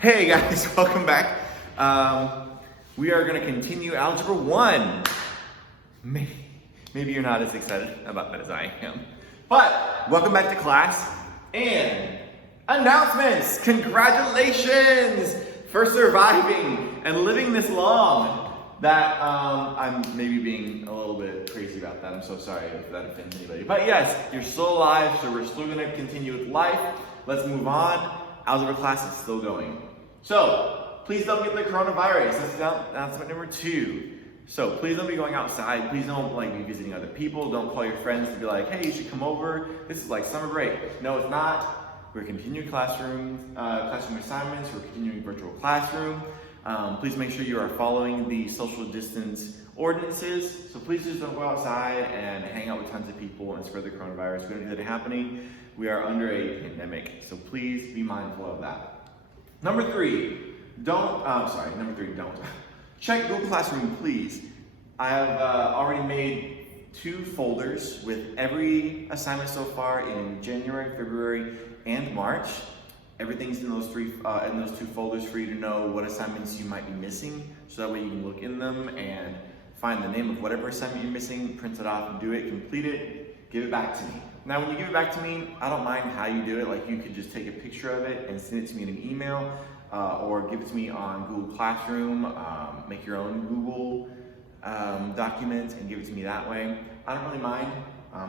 Hey guys, welcome back. We are going to continue Algebra 1. Maybe you're not as excited about that as I am. But welcome back to class and announcements. Congratulations for surviving and living this long. That I'm maybe being a little bit crazy about that. I'm so sorry if that offends anybody. But yes, you're still alive, so we're still going to continue with life. Let's move on. Algebra class is still going. So, please don't get the coronavirus. That's announcement number 2. So, please don't be going outside. Please don't be visiting other people. Don't call your friends to be like, hey, you should come over. This is like summer break. No, it's not. We're continuing classroom assignments. We're continuing virtual classroom. Please make sure you are following the social distance ordinances. So please just don't go outside and hang out with tons of people and spread the coronavirus. We don't need that happening. We are under a pandemic, so please be mindful of that. Number 3, don't. Check Google Classroom, please. I have already made 2 folders with every assignment so far in January, February, and March. Everything's in those 2 folders for you to know what assignments you might be missing, so that way you can look in them and find the name of whatever assignment you're missing, print it off, and do it, complete it, give it back to me. Now, when you give it back to me, I don't mind how you do it. Like, you could just take a picture of it and send it to me in an email, or give it to me on Google Classroom, make your own Google document and give it to me that way. I don't really mind.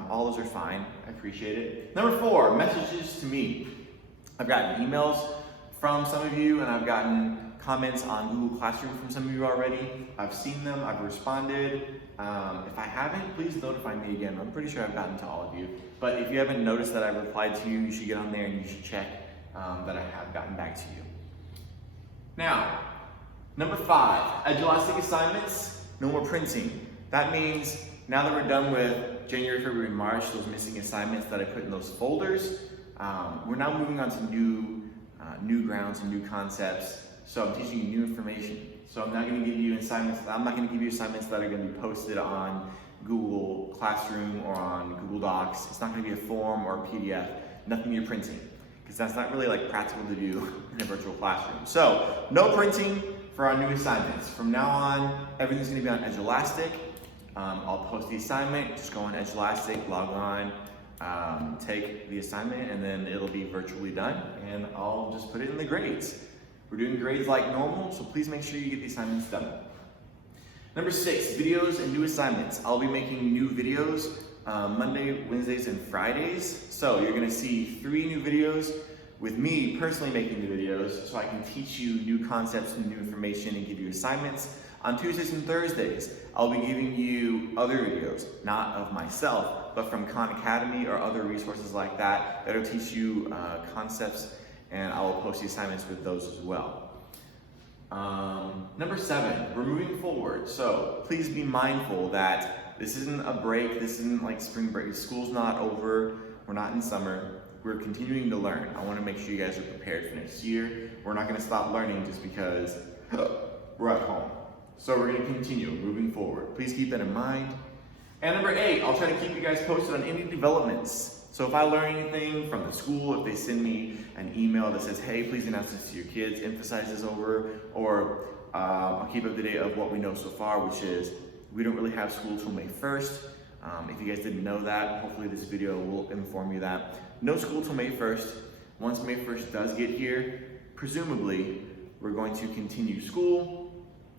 All those are fine. I appreciate it. Number 4, messages to me. I've gotten emails from some of you, and I've gotten comments on Google Classroom from some of you already. I've seen them, I've responded. If I haven't, please notify me again. I'm pretty sure I've gotten to all of you. But if you haven't noticed that I've replied to you, you should get on there and you should check that I have gotten back to you. Now, number 5, Edulastic assignments, no more printing. That means now that we're done with January, February, and March, those missing assignments that I put in those folders, we're now moving on to new grounds and new concepts. So I'm teaching you new information. So I'm not going to give you assignments. I'm not going to give you assignments that are going to be posted on Google Classroom or on Google Docs. It's not going to be a form or a PDF. Nothing you're printing, because that's not really practical to do in a virtual classroom. So no printing for our new assignments. From now on, everything's going to be on Edulastic. I'll post the assignment. Just go on Edulastic, log on, take the assignment, and then it'll be virtually done. And I'll just put it in the grades. We're doing grades like normal, so please make sure you get the assignments done. Number 6, videos and new assignments. I'll be making new videos Monday, Wednesdays, and Fridays. So you're gonna see 3 new videos with me personally making the videos, so I can teach you new concepts and new information and give you assignments. On Tuesdays and Thursdays, I'll be giving you other videos, not of myself, but from Khan Academy or other resources like that that'll teach you concepts, and I will post the assignments with those as well. Number 7, we're moving forward. So please be mindful that this isn't a break, this isn't like spring break. School's not over, we're not in summer. We're continuing to learn. I want to make sure you guys are prepared for next year. We're not going to stop learning just because we're at home. So we're going to continue moving forward. Please keep that in mind. And number 8, I'll try to keep you guys posted on any developments. So if I learn anything from the school, if they send me an email that says, hey, please announce this to your kids, emphasize this over, or I'll keep up to date of what we know so far, which is we don't really have school till May 1st. If you guys didn't know that, hopefully this video will inform you that. No school till May 1st. Once May 1st does get here, presumably we're going to continue school.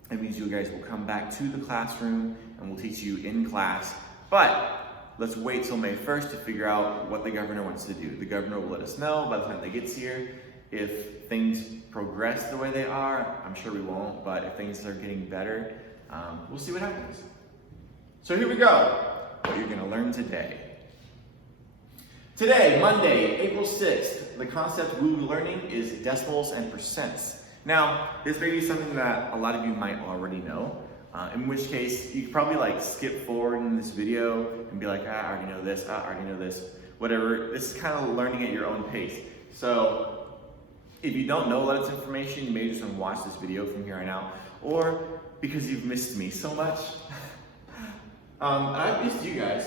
It means you guys will come back to the classroom and we'll teach you in class. But let's wait till May 1st to figure out what the governor wants to do. The governor will let us know by the time they get here. If things progress the way they are, I'm sure we won't, but if things are getting better, we'll see what happens. So here we go, what you're gonna learn today. Today, Monday, April 6th, the concept we'll be learning is decimals and percents. Now, this may be something that a lot of you might already know, in which case you could probably skip forward in this video and be like, I already know this, I already know this, whatever. This is kind of learning at your own pace. So if you don't know a lot of this information, you may just want to watch this video from here on out, or because you've missed me so much. I've missed you guys,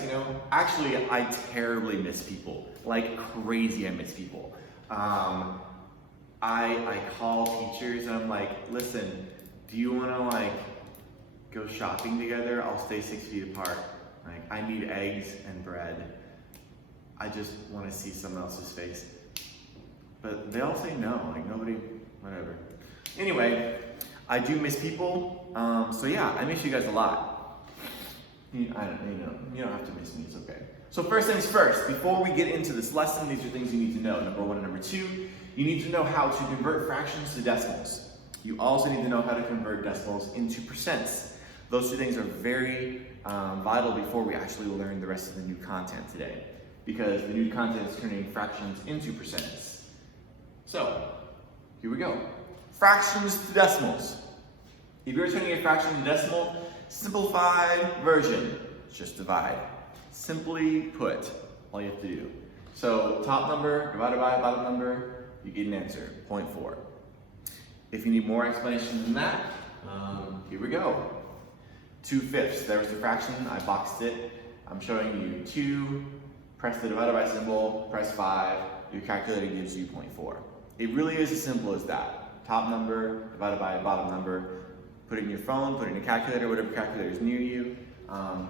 Actually, I terribly miss people. Like crazy, I miss people. I call teachers and I'm like, listen, do you want to like go shopping together? I'll stay 6 feet apart. Like, I need eggs and bread. I just want to see someone else's face. But they all say no, like nobody, whatever. Anyway, I do miss people. So yeah, I miss you guys a lot. You don't have to miss me, it's okay. So first things first, before we get into this lesson, these are things you need to know. Number one and number two, you need to know how to convert fractions to decimals. You also need to know how to convert decimals into percents. Those two things are very vital before we actually learn the rest of the new content today, because the new content is turning fractions into percents. So, here we go. Fractions to decimals. If you're turning a fraction to decimal, simplified version, just divide. Simply put, all you have to do. So, top number divided by bottom number, you get an answer, 0.4. If you need more explanation than that, here we go. 2/5. There was the fraction, I boxed it. I'm showing you 2, press the divided by symbol, press 5, your calculator gives you 0.4. It really is as simple as that. Top number divided by bottom number. Put it in your phone, put it in your calculator, whatever calculator is near you.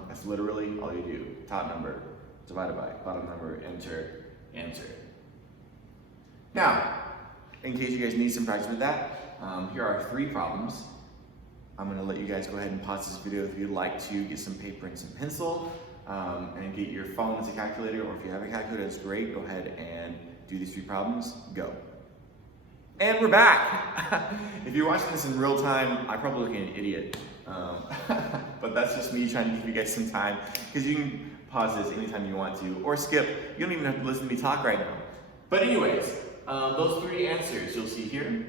That's literally all you do. Top number divided by bottom number, enter, answer. Now, in case you guys need some practice with that, here are 3 problems. I'm going to let you guys go ahead and pause this video if you'd like to get some paper and some pencil and get your phone as a calculator, or if you have a calculator, that's great. Go ahead and do these 3 problems. Go. And we're back. If you're watching this in real time, I probably look like an idiot. But that's just me trying to give you guys some time, because you can pause this anytime you want to, or skip. You don't even have to listen to me talk right now. But anyways, those 3 answers you'll see here.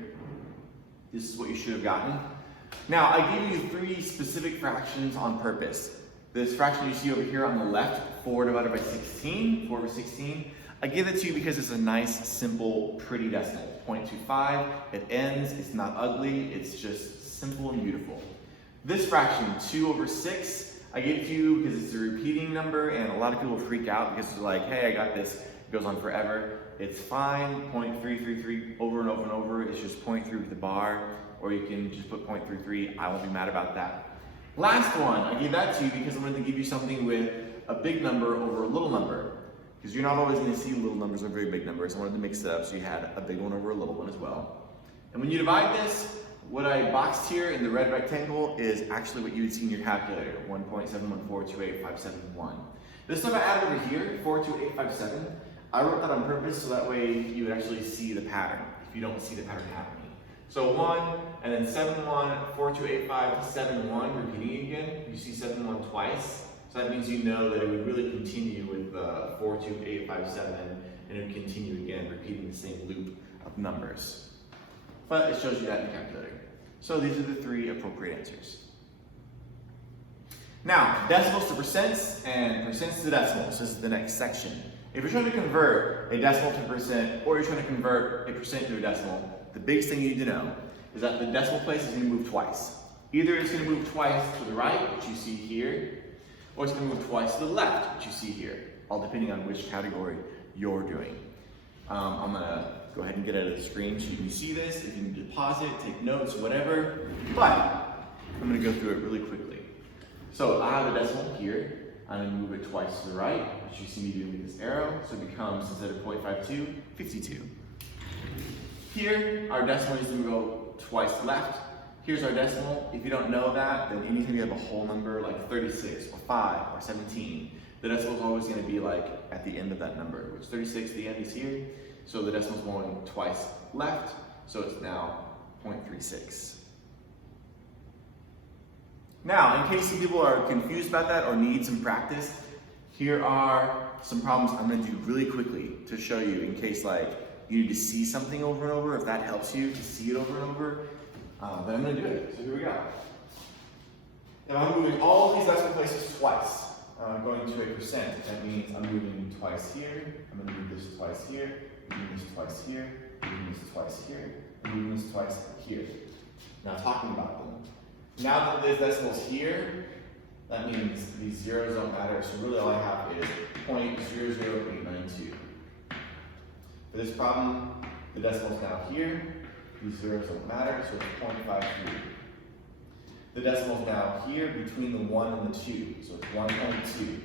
This is what you should have gotten. Now, I gave you 3 specific fractions on purpose. This fraction you see over here on the left, 4 divided by 16, 4 over 16, I give it to you because it's a nice, simple, pretty decimal. 0.25, it ends, it's not ugly, it's just simple and beautiful. This fraction, 2 over 6, I gave it to you because it's a repeating number, and a lot of people freak out because they're like, hey, I got this, it goes on forever. It's fine, 0.333 over and over and over, it's just 0.3 with the bar, or you can just put 0.33, I won't be mad about that. Last one, I gave that to you because I wanted to give you something with a big number over a little number. Because you're not always going to see little numbers or very big numbers. I wanted to mix it up so you had a big one over a little one as well. And when you divide this, what I boxed here in the red rectangle is actually what you would see in your calculator, 1.7142857. This stuff I added over here, 42857, I wrote that on purpose so that way you would actually see the pattern, if you don't see the pattern happening. So 1, and then 71, 4285, 71, repeating again. You see 71 twice. So that means you know that it would really continue with 42857, and it would continue again, repeating the same loop of numbers. But it shows you that in the calculator. So these are the 3 appropriate answers. Now, decimals to percents and percents to decimals. This is the next section. If you're trying to convert a decimal to a percent, or you're trying to convert a percent to a decimal, the biggest thing you need to know is that the decimal place is going to move twice. Either it's going to move twice to the right, which you see here, or it's going to move twice to the left, which you see here, all depending on which category you're doing. I'm going to go ahead and get out of the screen so you can see this. If you need to pause it, take notes, whatever. But I'm going to go through it really quickly. So I have a decimal here. I'm going to move it twice to the right, which you see me doing with this arrow. So it becomes, instead of 0.52, 52. Here, our decimal is going to go twice left. Here's our decimal. If you don't know that, then anytime you have a whole number like 36 or 5 or 17, the decimal is always going to be like at the end of that number, which 36, the end is here. So the decimal is going twice left, so it's now 0.36. Now, in case some people are confused about that or need some practice, here are some problems I'm going to do really quickly to show you in case like you need to see something over and over. If that helps you to see it over and over, then I'm going to do it. So here we go. Now I'm moving all these decimal places twice, going to a percent. That means I'm moving twice here, I'm going to move this twice here, moving this twice here, moving this twice here, and moving this twice here. Now talking about them. Now that there's decimals here, that means these zeros don't matter, so really all I have is 0.00892. For this problem, The decimal's now here. These zeros don't matter, so it's 0.53. The decimal's now here between the 1 and the 2, so it's 1.2.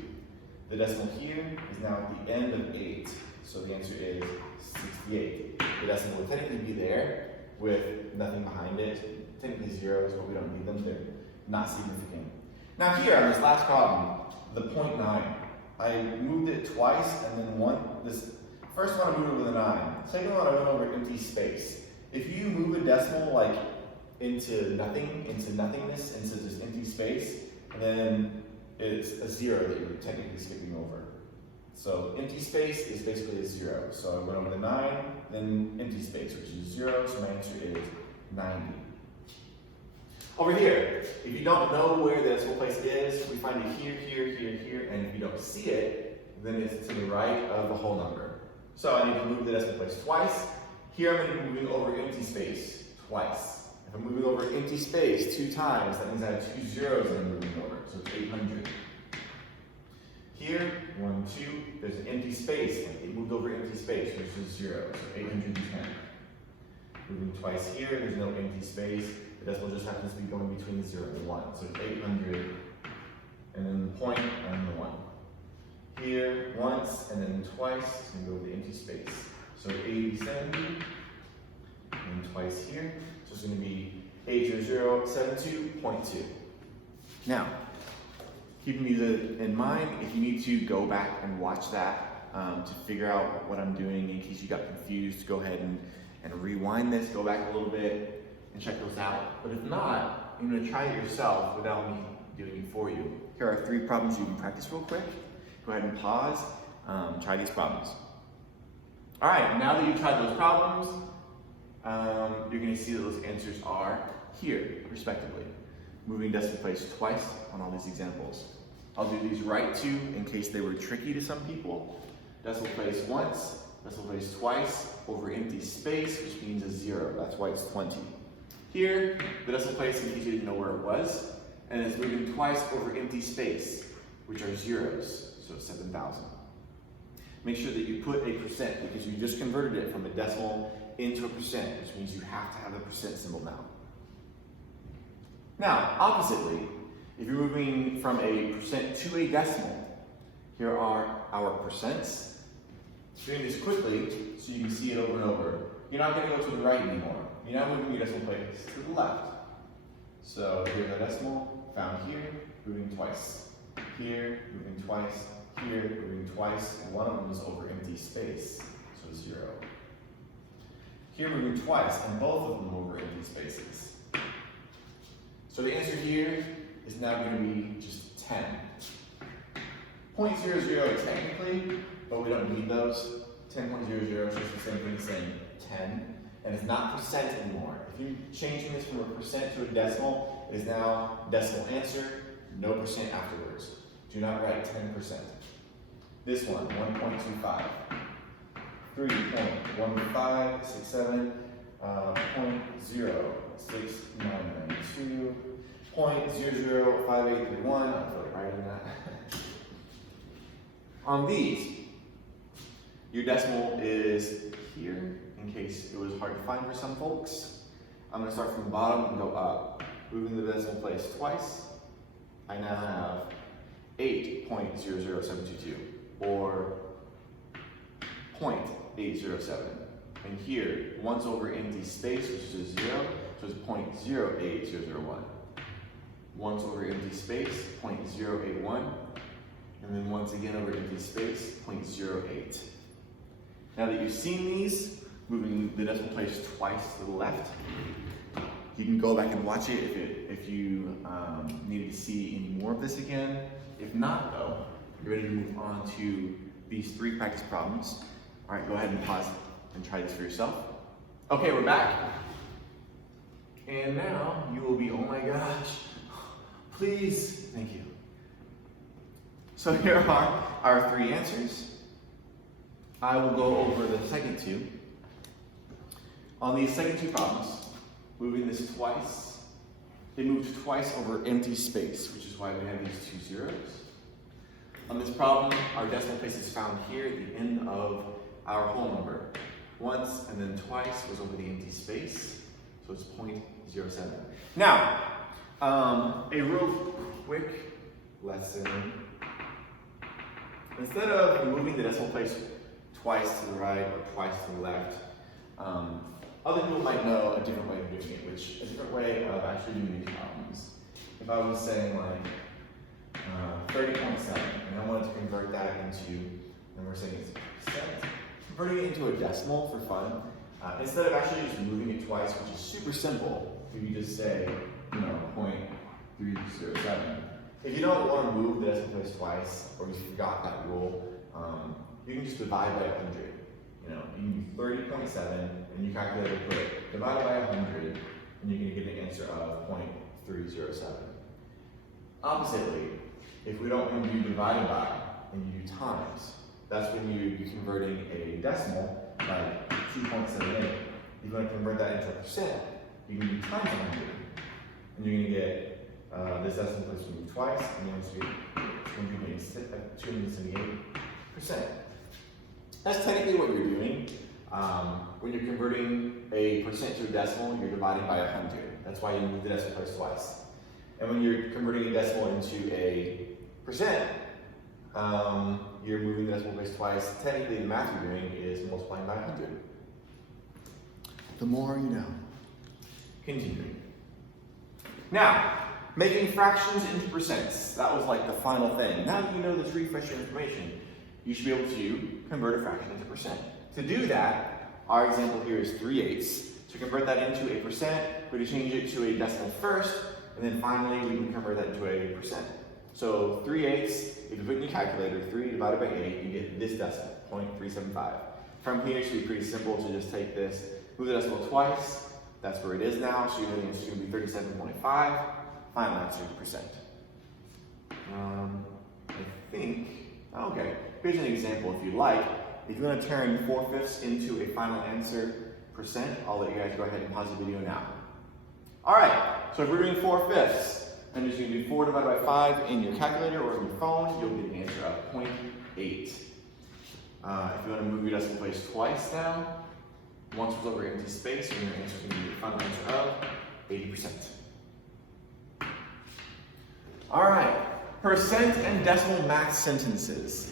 The decimal here is now at the end of 8, so the answer is 68. The decimal would technically be there with nothing behind it. Technically zeros, but we don't need them. They're not significant. Now here on this last problem, the 0.9, I moved it twice, and then this first one I moved over the 9. Second one I went over empty space. If you move a decimal like into nothing, into nothingness, into just empty space, then it's a 0 that you're technically skipping over. So empty space is basically a 0. So I went over the 9, then empty space, which is 0, so my answer is 90. Over here, if you don't know where the decimal place is, we find it here, here, here, here, and if you don't see it, then it's to the right of the whole number. So I need to move the decimal place twice. Here I'm going to be moving over empty space twice. If I'm moving over empty space 2 times, that means I have 2 zeros that I'm moving over, so it's 800. Here, 1, 2, there's an empty space. It moved over empty space, which is 0, so 810. Moving twice here, there's no empty space. The decimal just happens to be going between the 0 and the 1. So 800, and then the point, and the 1. Here, once, and then twice, it's going to go with the empty space. So 80, 70, and twice here. So it's going to be 80072.2. Now, keeping these in mind, if you need to go back and watch that to figure out what I'm doing in case you got confused, go ahead and rewind this, go back a little bit, and check those out. But if not, you're going to try it yourself without me doing it for you. Here are 3 problems you can practice real quick. Go ahead and pause, try these problems. All right, now that you've tried those problems, you're going to see that those answers are here, respectively. Moving decimal place twice on all these examples. I'll do these right too, in case they were tricky to some people. Decimal place once, decimal place twice, over empty space, which means a 0. That's why it's 20. Here, the decimal place, in case you didn't know where it was, and it's moving twice over empty space, which are zeros, so 7,000. Make sure that you put a percent, because you just converted it from a decimal into a percent, which means you have to have the percent symbol now. Now, oppositely, if you're moving from a percent to a decimal, here are our percents. Doing this quickly so you can see it over and over. You're not going to go to the right anymore. You're now moving your decimal place to the left. So here's our decimal, found here, moving twice. Here, moving twice. Here, moving twice. And one of them is over empty space, so 0. Here, moving twice, and both of them over empty spaces. So the answer here is now going to be just 10. 0.00 technically, but we don't need those. 10.00 is just the same thing as saying 10. And it's not percent anymore. If you're changing this from a percent to a decimal, it is now decimal answer, no percent afterwards. Do not write 10%. This one, 1.25. 3.1567, 0.06992, 0.005831. I feel like writing that. On these, your decimal is here, in case it was hard to find for some folks. I'm going to start from the bottom and go up. Moving the decimal place twice, I now have 8.00722, or 0.807. And here, once over empty space, which is a 0, so it's 0.08001. Once over empty space, 0.081. And then once again over empty space, 0.08. Now that you've seen these, moving the decimal place twice to the left, you can go back and watch it if you needed to see any more of this again. If not, though, you're ready to move on to these 3 practice problems. All right, go ahead and pause and try this for yourself. Okay, we're back. And now you will be, oh my gosh, please, thank you. So here are our 3 answers. I will go over the second 2. On these second 2 problems, moving this twice, it moved twice over empty space, which is why we have these 2 zeros. On this problem, our decimal place is found here at the end of our whole number. once and then twice goes over the empty space, so it's 0.07. Now, a real quick lesson. Instead of moving the decimal place twice to the right or twice to the left, other people might know a different way of doing it, which is a different way of actually doing these problems. If I was saying like 30.7, and I wanted to convert that into, and we're saying it's percent, converting it into a decimal for fun, instead of actually just moving it twice, which is super simple, you can just say, 0.307. If you don't want to move the decimal place twice, or you forgot that rule, you can just divide by 100. You can do 30.7, and you calculate it, put divided by 100, and you're going to get an answer of 0.307. Oppositely, if we don't want to do divided by, and you do times, that's when you're converting a decimal, like 2.78. If you want to convert that into a percent, you can do times 100, and you're going to get this decimal place will be twice, and you're going to get 278%. That's technically what you're doing. When you're converting a percent to a decimal, you're dividing by 100. That's why you move the decimal place twice. And when you're converting a decimal into a percent, you're moving the decimal place twice. Technically, the math you're doing is multiplying by 100. The more you know. Continuing. Now, making fractions into percents. That was like the final thing. Now that you know this refresher information, you should be able to convert a fraction into percent. To do that, our example here is 3/8. To convert that into a percent, we're going to change it to a decimal first, and then finally we can convert that into a percent. So 3/8, if you put in your calculator, 3 divided by 8, you get this decimal, 0.375. From here, it should be pretty simple to just take this, move the decimal twice, that's where it is now, so your answer is going to be 37.5. Final answer, percent. I think, okay, here's an example if you like. If you want to turn 4/5 into a final answer percent, I'll let you guys go ahead and pause the video now. All right, so if we're doing 4/5, I'm just going to do 4 divided by 5 in your calculator or in your phone, you'll get an answer of 0.8. If you want to move your decimal place twice now, once was over empty space, and your answer is going to be a final answer of 80%. All right, percent and decimal math sentences.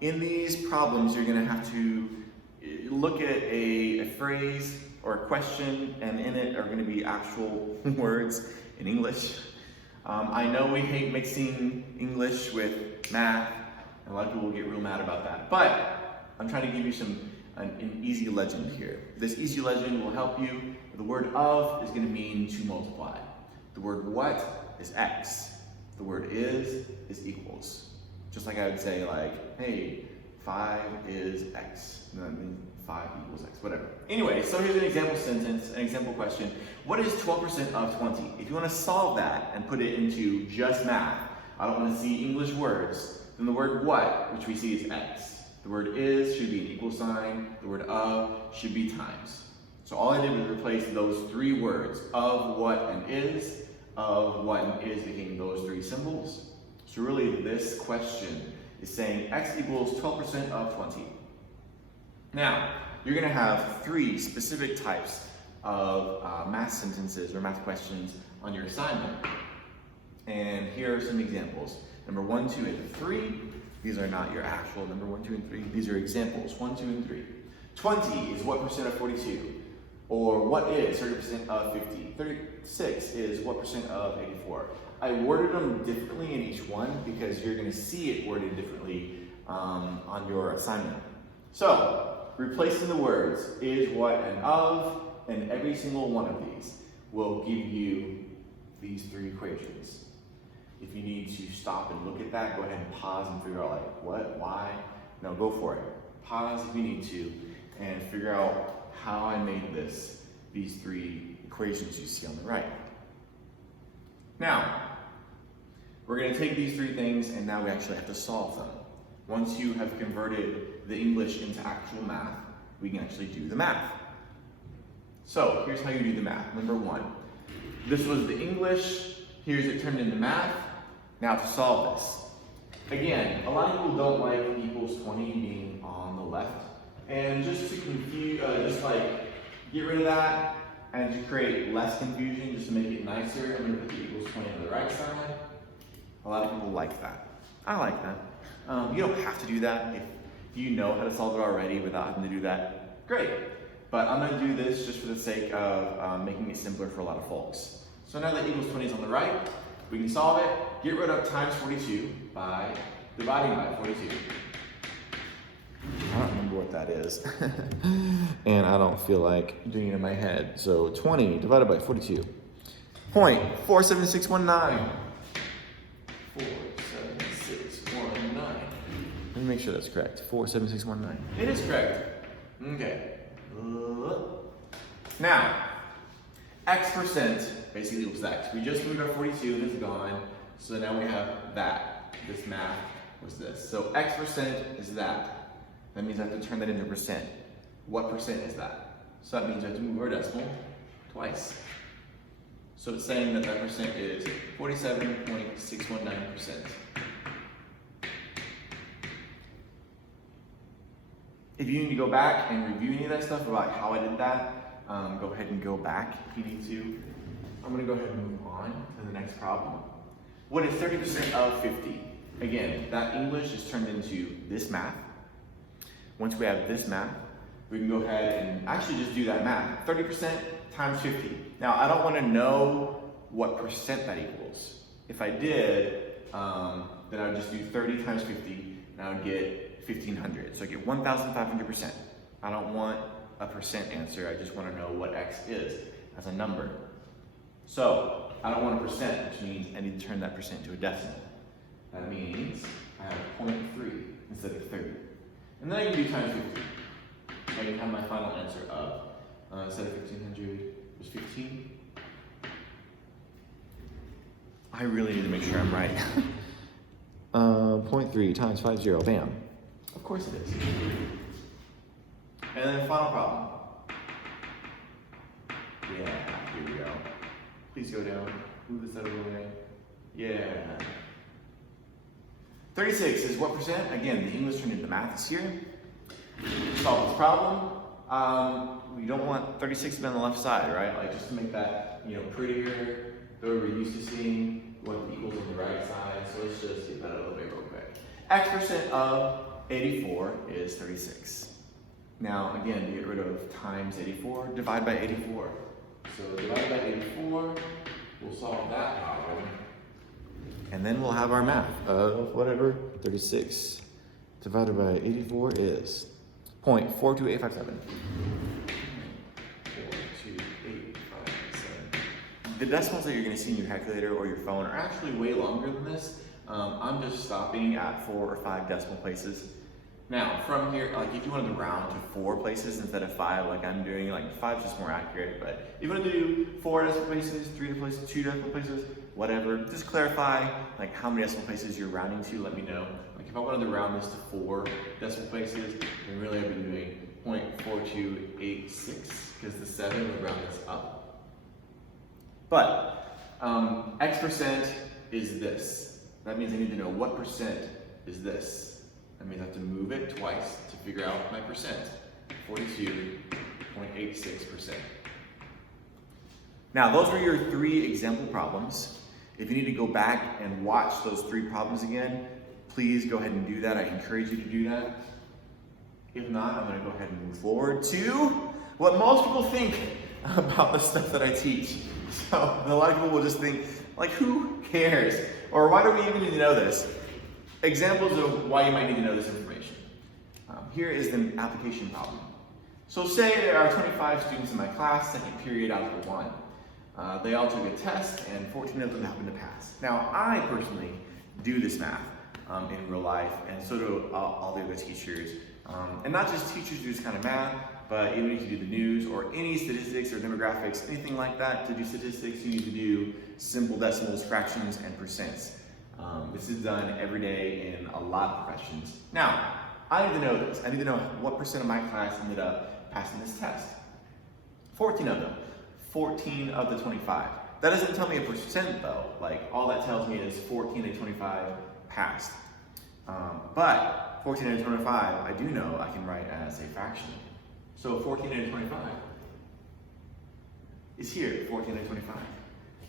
In these problems, you're going to have to look at a phrase or a question, and in it are going to be actual words in English. I know we hate mixing English with math, and a lot of people will get real mad about that. But I'm trying to give you an easy legend here. This easy legend will help you. The word of is going to mean to multiply. The word what is x. The word is equals. Just like I would say like, hey, 5 is x. And that means 5 equals x, whatever. Anyway, so here's an example sentence, an example question. What is 12% of 20? If you want to solve that and put it into just math, I don't want to see English words, then the word what, which we see is x. The word is should be an equal sign. The word of should be times. So all I did was replace those 3 words, of, what, and is. Of, what, and is became those 3 symbols. So really this question is saying x equals 12% of 20. Now, you're going to have 3 specific types of math sentences or math questions on your assignment. And here are some examples. Number 1, 2, and 3. These are not your actual number 1, 2, and 3. These are examples, 1, 2, and 3. 20 is what percent of 42? Or what is 30% of 50? 36 is what percent of 84? I worded them differently in each one because you're going to see it worded differently on your assignment. So, replacing the words is, what, and of, and every single one of these will give you these 3 equations. If you need to stop and look at that, go ahead and pause and figure out like, what, why? No, go for it. Pause if you need to and figure out how I made these 3 equations you see on the right. Now, we're going to take these 3 things and now we actually have to solve them. Once you have converted the English into actual math, we can actually do the math. So, here's how you do the math. Number 1, this was the English, here's it turned into math. Now to solve this. Again, a lot of people don't like equals 20 being on the left, and just like get rid of that and to create less confusion, just to make it nicer, I'm gonna put the equals 20 on the right side. A lot of people like that. I like that. You don't have to do that. If you know how to solve it already without having to do that, great. But I'm gonna do this just for the sake of making it simpler for a lot of folks. So now that equals 20 is on the right, we can solve it, get rid of times 42 by dividing by 42. I don't remember what that is. And I don't feel like doing it in my head. So 20 divided by 42. 0.47619. 47619. Let me make sure that's correct. 47619. It is correct. Okay. Now, x% basically equals x. We just moved our 42 and it's gone. So now we have that. This math was this. So x% is that. That means I have to turn that into percent. What percent is that? So that means I have to move our decimal twice. So it's saying that that percent is 47.619%. If you need to go back and review any of that stuff about how I did that, go ahead and go back if you need to. I'm gonna go ahead and move on to the next problem. What is 30% of 50? Again, that English is turned into this math. Once we have this math, we can go ahead and actually just do that math. 30% times 50. Now, I don't want to know what percent that equals. If I did, then I would just do 30 times 50, and I would get 1,500. So I get 1,500%. I don't want a percent answer. I just want to know what x is as a number. So I don't want a percent, which means I need to turn that percent to a decimal. That means I have 0.3 instead of 30. And then I can do times 50. I can have my final answer of, instead of 1,500, was 15. I really need to make sure I'm right. 0.3 times 50, bam. Of course it is. And then final problem. Yeah, here we go. Please go down. Move this out of the way. Yeah. 36 is what percent? Again, the English turned into math is here. Solve this problem. We don't want 36 to be on the left side, right? Like just to make that, prettier, the way we're used to seeing what equals on the right side. So let's just get that out of the way real quick. X% of 84 is 36. Now, again, to get rid of times 84, divide by 84. So divide by 84, we'll solve that problem. And then we'll have our math of whatever 36 divided by 84 is 0.42857. 42857. The decimals that you're going to see in your calculator or your phone are actually way longer than this. I'm just stopping at 4 or 5 decimal places. Now, from here, like if you wanted to round to 4 places instead of 5, like I'm doing, like 5 is just more accurate, but if you want to do 4 decimal places, 3 decimal places, 2 decimal places, whatever, just clarify like how many decimal places you're rounding to, let me know. Like if I wanted to round this to 4 decimal places, then really I'd be doing 0.4286, because the 7 would round this up. But x% is this. That means I need to know what percent is this. That means I have to move it twice to figure out my percent, 42.86%. Now, those were your 3 example problems. If you need to go back and watch those 3 problems again, please go ahead and do that. I encourage you to do that. If not, I'm going to go ahead and move forward to what most people think about the stuff that I teach. So a lot of people will just think, like, who cares? Or why do we even need to know this? Examples of why you might need to know this information. Here is the application problem. So say there are 25 students in my class, second period, Algebra 1. They all took a test and 14 of them happened to pass. Now, I personally do this math in real life, and so do all the other teachers. And not just teachers do this kind of math, but even if you do the news or any statistics or demographics, anything like that, to do statistics, you need to do simple decimals, fractions, and percents. This is done every day in a lot of professions. Now, I need to know this. I need to know what percent of my class ended up passing this test. 14 of them. 14 of the 25. That doesn't tell me a percent though. Like, all that tells me is 14 of 25 passed. But 14 of 25, I do know I can write as a fraction. So 14 and 25 is here, 14 and 25.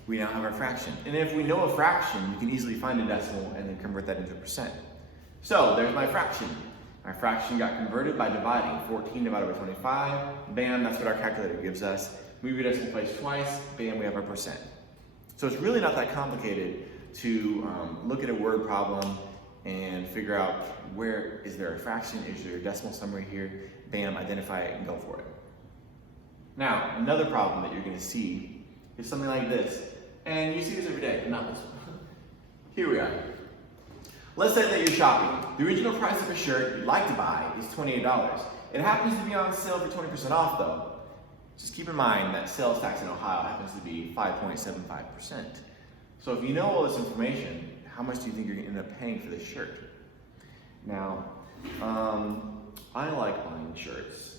We now have our fraction. And if we know a fraction, you can easily find a decimal and then convert that into a percent. So there's my fraction. My fraction got converted by dividing 14 divided by 25. Bam, that's what our calculator gives us. Move your decimal place twice, bam, we have our percent. So it's really not that complicated to look at a word problem and figure out where is there a fraction, is there a decimal somewhere here, bam, identify it and go for it. Now, another problem that you're going to see is something like this. And you see this every day, but not this one. Here we are. Let's say that you're shopping. The original price of a shirt you'd like to buy is $28. It happens to be on sale for 20% off though. Just keep in mind that sales tax in Ohio happens to be 5.75%. So if you know all this information, how much do you think you're going to end up paying for this shirt? Now, I like buying shirts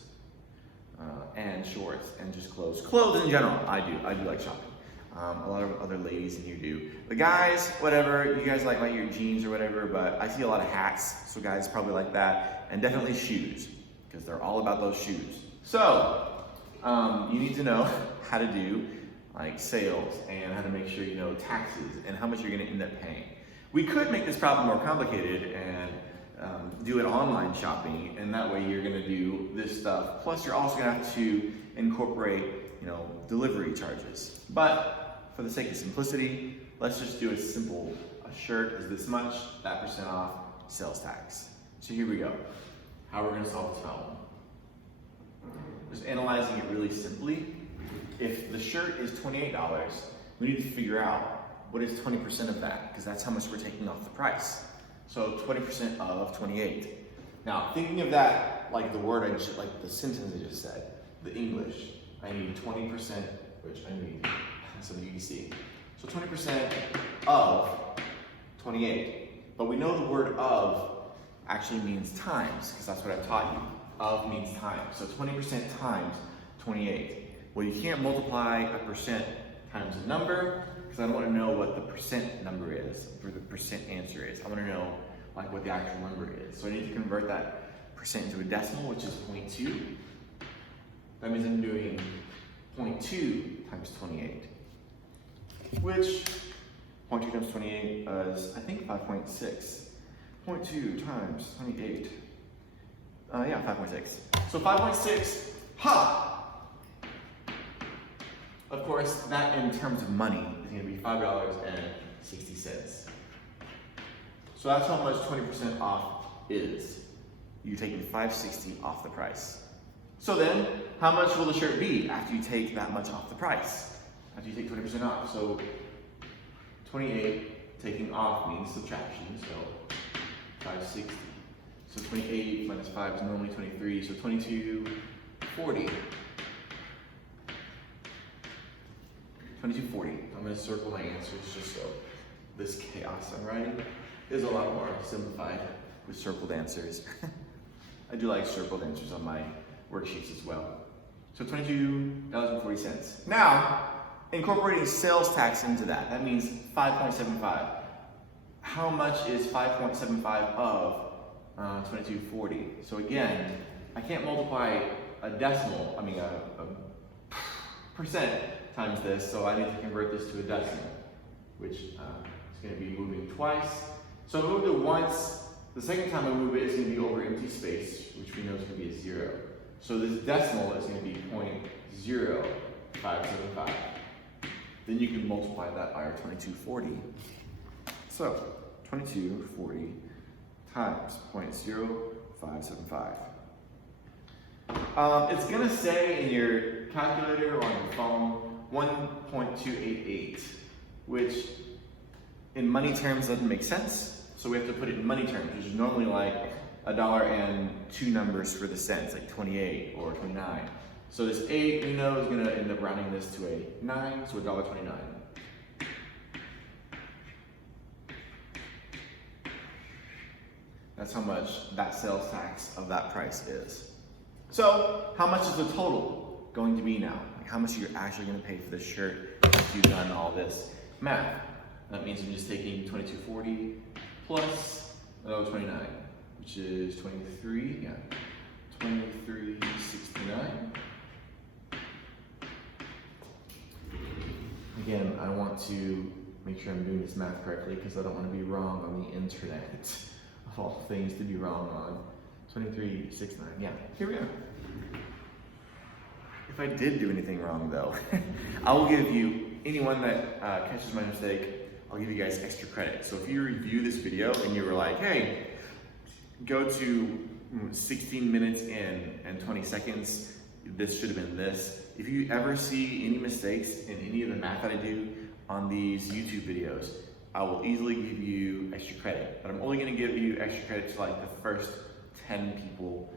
and shorts and just clothes. Clothes in general, I do like shopping. A lot of other ladies in here do. The guys, whatever, you guys like your jeans or whatever, but I see a lot of hats, so guys probably like that, and definitely shoes, because they're all about those shoes. So, you need to know how to do like sales and how to make sure you know taxes and how much you're going to end up paying. We could make this problem more complicated and do it online shopping, and that way you're going to do this stuff. Plus, you're also going to have to incorporate, delivery charges. But for the sake of simplicity, let's just do a simple: a shirt is this much, that percent off, sales tax. So here we go. How we're going to solve this problem. Just analyzing it really simply. If the shirt is $28, we need to figure out what is 20% of that, because that's how much we're taking off the price. So 20% of 28. Now, thinking of that like the word like the sentence I just said, the English, I need 20%, which I need so that you can see. So 20% of 28. But we know the word of actually means times, because that's what I've taught you. Of means times. So 20% times 28. Well, you can't multiply a percent times a number, because I don't want to know what the percent number is, or the percent answer is. I want to know like what the actual number is. So I need to convert that percent into a decimal, which is 0.2. That means I'm doing 0.2 times 28, which 0.2 times 28 is, I think, 5.6. 0.2 times 28. Yeah, 5.6. So 5.6, ha! Of course, that in terms of money is going to be $5.60. So that's how much 20% off is. You're taking $5.60 off the price. So then, how much will the shirt be after you take that much off the price? After you take 20% off. So 28 taking off means subtraction, so $5.60. So 28 minus 5 is normally 23, so $22.40. $22.40. I'm going to circle my answers just so this chaos I'm writing is a lot more simplified with circled answers. I do like circled answers on my worksheets as well. So $22.40. Now, incorporating sales tax into that, that means 5.75. How much is 5.75 of 22.40? So again, I can't multiply a decimal, a percent times this, so I need to convert this to a decimal, which is going to be moving twice. So I moved it once. The second time I move it is going to be over empty space, which we know is going to be a 0. So this decimal is going to be 0.0575. Then you can multiply that by our 22.40. So 22.40 times 0.0575. It's going to say in your calculator or on your phone 1.288, which in money terms doesn't make sense. So we have to put it in money terms, which is normally like $1 and 2 numbers for the cents, like 28 or 29. So this 8, we know, is going to end up rounding this to a 9, so $1.29. That's how much that sales tax of that price is. So how much is the total going to be now? Like how much you're actually going to pay for this shirt if you've done all this math? That means I'm just taking 22.40 plus 29, which is 23, yeah, 23.69. again, I want to make sure I'm doing this math correctly because I don't want to be wrong on the internet. Of all things to be wrong on. 2369, yeah, here we go. If I did do anything wrong though, I will give you, anyone that catches my mistake, I'll give you guys extra credit. So if you review this video and you were like, hey, go to 16 minutes and 20 seconds, this should have been this. If you ever see any mistakes in any of the math that I do on these YouTube videos, I will easily give you extra credit. But I'm only gonna give you extra credit to like the first 10 people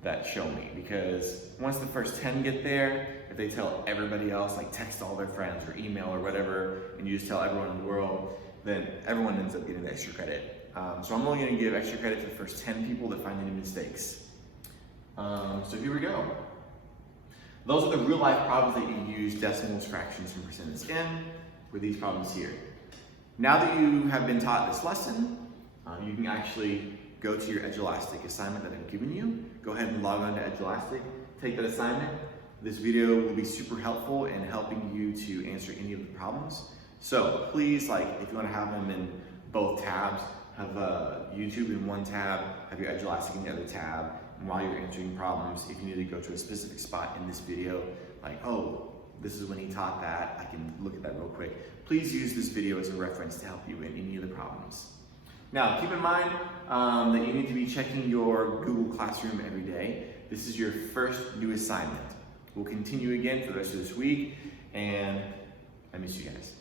that show me, because once the first 10 get there, if they tell everybody else, like text all their friends or email or whatever, and you just tell everyone in the world, then everyone ends up getting the extra credit. So I'm only gonna give extra credit to the first 10 people that find any mistakes. So here we go. Those are the real life problems that you use decimals, fractions, and percentages in, with these problems here. Now that you have been taught this lesson, you can actually go to your Elastic assignment that I've given you. Go ahead and log on to Elastic, take that assignment. This video will be super helpful in helping you to answer any of the problems. So please, like, if you want to have them in both tabs, have YouTube in one tab, have your Elastic in the other tab, and while you're answering problems, if you need to go to a specific spot in this video, like, oh, this is when he taught that, I can look at that real quick. Please use this video as a reference to help you in any of the problems. Now, keep in mind that you need to be checking your Google Classroom every day. This is your first new assignment. We'll continue again for the rest of this week, and I miss you guys.